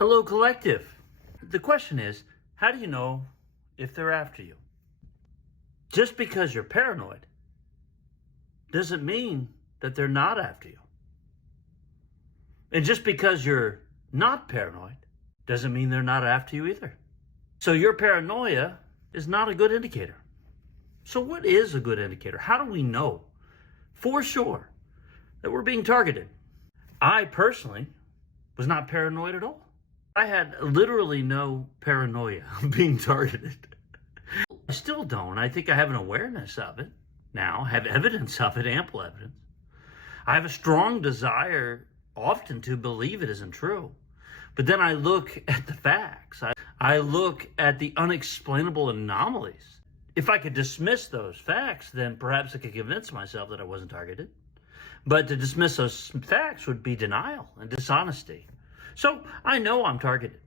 Hello, Collective. The question is, how do you know if they're after you? Just because you're paranoid doesn't mean that they're not after you. And just because you're not paranoid doesn't mean they're not after you either. So your paranoia is not a good indicator. So what is a good indicator? How do we know for sure that we're being targeted? I personally was not paranoid at all. I had literally no paranoia of being targeted. I still don't. I think I have an awareness of it now. I have evidence of it, ample evidence. I have a strong desire often to believe it isn't true. But then I look at the facts. I look at the unexplainable anomalies. If I could dismiss those facts, then perhaps I could convince myself that I wasn't targeted. But to dismiss those facts would be denial and dishonesty. So I know I'm targeted.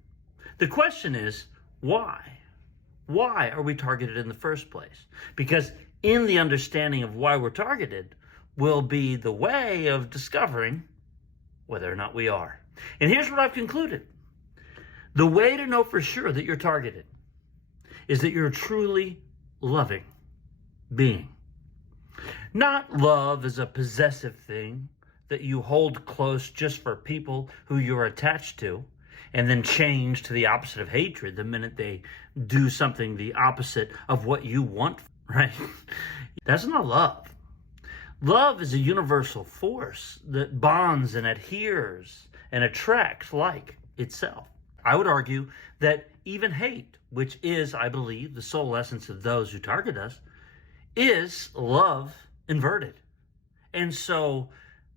The question is, why? Why are we targeted in the first place? Because in the understanding of why we're targeted will be the way of discovering whether or not we are. And here's what I've concluded. The way to know for sure that you're targeted is that you're a truly loving being. Not love as a possessive thing that you hold close just for people who you're attached to and then change to the opposite of hatred the minute they do something the opposite of what you want, right? That's not love. Love is a universal force that bonds and adheres and attracts like itself. I would argue that even hate, which is, I believe, the sole essence of those who target us, is love inverted. And so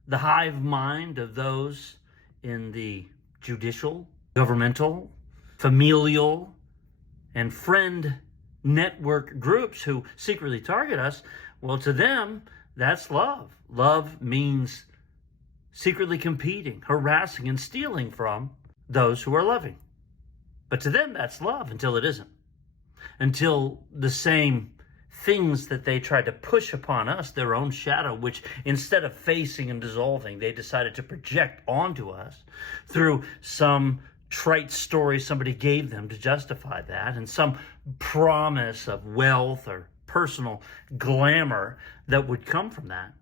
the hive mind of those in the judicial, governmental, familial, and friend network groups who secretly target us, well, to them, that's love. Love means secretly competing, harassing, and stealing from those who are loving. But to them, that's love until it isn't. Until the same things that they tried to push upon us, their own shadow, which instead of facing and dissolving, they decided to project onto us through some trite story somebody gave them to justify that, and some promise of wealth or personal glamour that would come from that.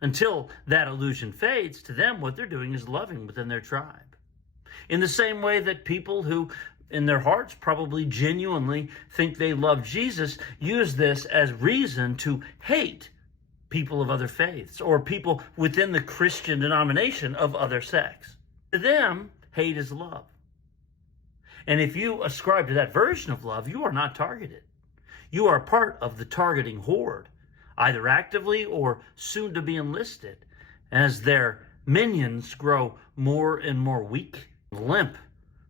Until that illusion fades, to them, what they're doing is loving within their tribe. In the same way that people who in their hearts probably genuinely think they love Jesus use this as reason to hate people of other faiths or people within the Christian denomination of other sects. To them, hate is love. And if you ascribe to that version of love, you are not targeted. You are part of the targeting horde, either actively or soon to be enlisted, as their minions grow more and more weak, limp,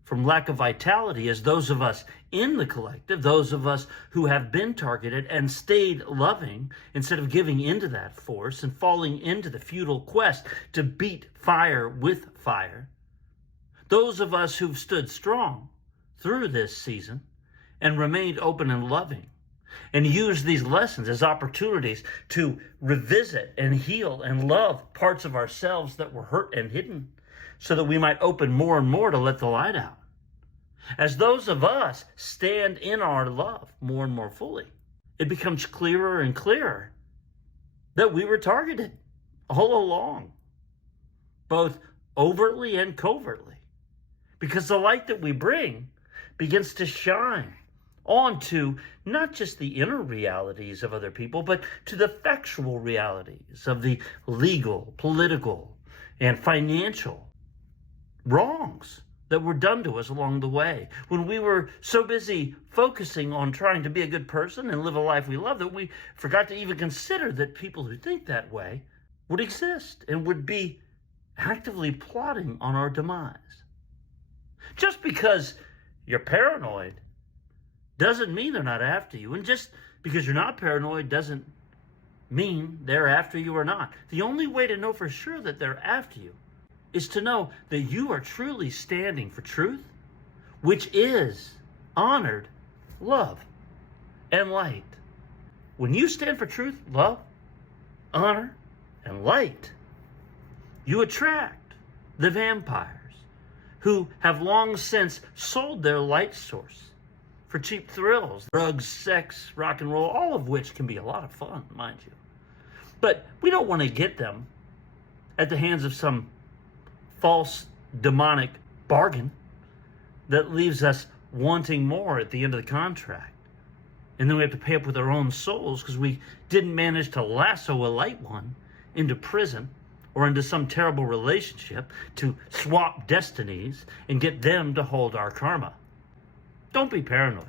from lack of vitality, as those of us in the collective, those of us who have been targeted and stayed loving, instead of giving into that force and falling into the futile quest to beat fire with fire, those of us who've stood strong through this season and remained open and loving, and use these lessons as opportunities to revisit and heal and love parts of ourselves that were hurt and hidden, so that we might open more and more to let the light out. As those of us stand in our love more and more fully, it becomes clearer and clearer that we were targeted all along, both overtly and covertly, because the light that we bring begins to shine onto not just the inner realities of other people, but to the factual realities of the legal, political, and financial wrongs that were done to us along the way, when we were so busy focusing on trying to be a good person and live a life we love that we forgot to even consider that people who think that way would exist and would be actively plotting on our demise. Just because you're paranoid doesn't mean they're not after you, and just because you're not paranoid doesn't mean they're after you or not. The only way to know for sure that they're after you is to know that you are truly standing for truth, which is honored love and light. When you stand for truth, love, honor, and light, you attract the vampires who have long since sold their light source for cheap thrills, drugs, sex, rock and roll, all of which can be a lot of fun, mind you. But we don't want to get them at the hands of some false demonic bargain that leaves us wanting more at the end of the contract. And then we have to pay up with our own souls because we didn't manage to lasso a light one into prison or into some terrible relationship to swap destinies and get them to hold our karma. Don't be paranoid.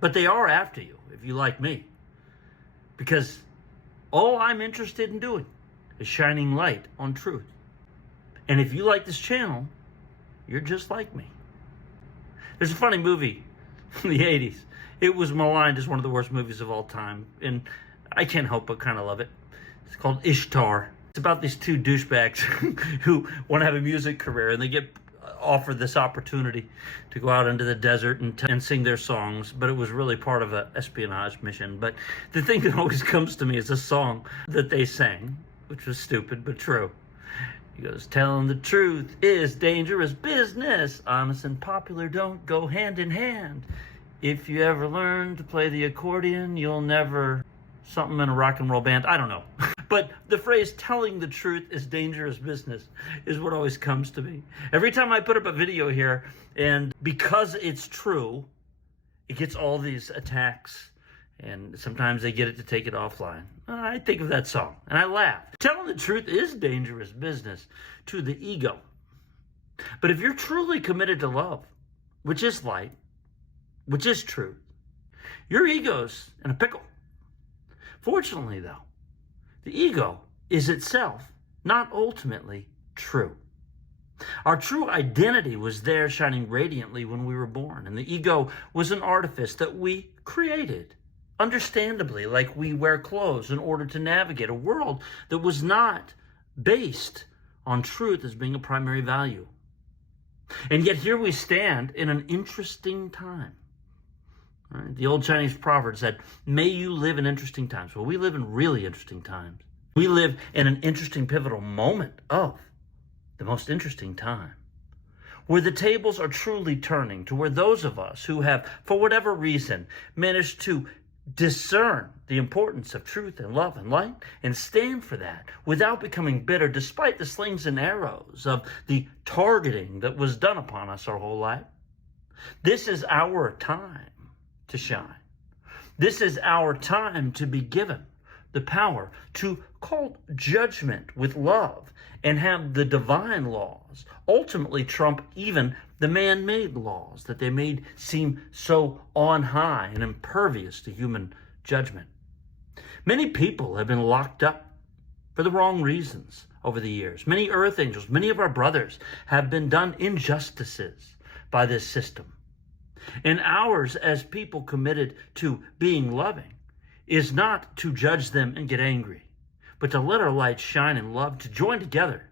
But they are after you, if you like me. Because all I'm interested in doing is shining light on truth. And if you like this channel, you're just like me. There's a funny movie from the 80s. It was maligned as one of the worst movies of all time. And I can't help but kind of love it. It's called Ishtar. It's about these two douchebags who want to have a music career, and they get offered this opportunity to go out into the desert and sing their songs, but it was really part of an espionage mission. But the thing that always comes to me is a song that they sang, which was stupid but true. He goes, telling the truth is dangerous business. Honest and popular don't go hand in hand. If you ever learn to play the accordion, you'll never... something in a rock and roll band. I don't know. But the phrase telling the truth is dangerous business is what always comes to me. Every time I put up a video here, and because it's true, it gets all these attacks, and sometimes they get it to take it offline. I think of that song, and I laugh. Telling the truth is dangerous business to the ego. But if you're truly committed to love, which is light, which is truth, your ego's in a pickle. Fortunately, though, the ego is itself not ultimately true. Our true identity was there shining radiantly when we were born, and the ego was an artifice that we created, understandably, like we wear clothes in order to navigate a world that was not based on truth as being a primary value. And yet here we stand in an interesting time. Right? The old Chinese proverb said, may you live in interesting times. Well, we live in really interesting times. We live in an interesting pivotal moment of the most interesting time, where the tables are truly turning to where those of us who have, for whatever reason, managed to discern the importance of truth and love and light and stand for that without becoming bitter despite the slings and arrows of the targeting that was done upon us our whole life. This is our time to shine. This is our time to be given the power to call judgment with love and have the divine laws ultimately trump even the man-made laws that they made seem so on high and impervious to human judgment. Many people have been locked up for the wrong reasons over the years. Many earth angels, many of our brothers have been done injustices by this system. And ours, as people committed to being loving, is not to judge them and get angry, but to let our light shine in love, to join together,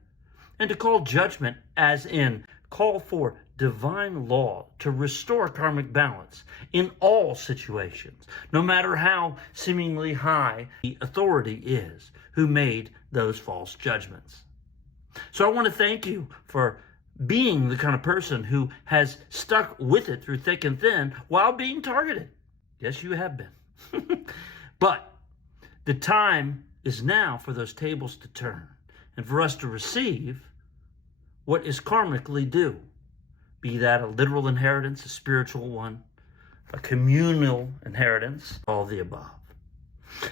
and to call judgment as in call for divine law to restore karmic balance in all situations, no matter how seemingly high the authority is who made those false judgments. So I want to thank you for being the kind of person who has stuck with it through thick and thin while being targeted. Yes, you have been. But the time is now for those tables to turn and for us to receive what is karmically due, be that a literal inheritance, a spiritual one, a communal inheritance, all the above.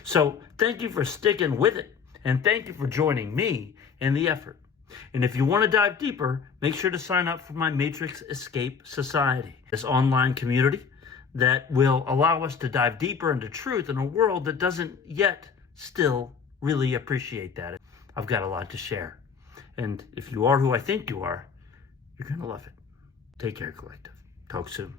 So thank you for sticking with it, and thank you for joining me in the effort. And if you want to dive deeper, make sure to sign up for my Matrix Escape Society, this online community that will allow us to dive deeper into truth in a world that doesn't yet still really appreciate that. I've got a lot to share. And if you are who I think you are, you're going to love it. Take care, Collective. Talk soon.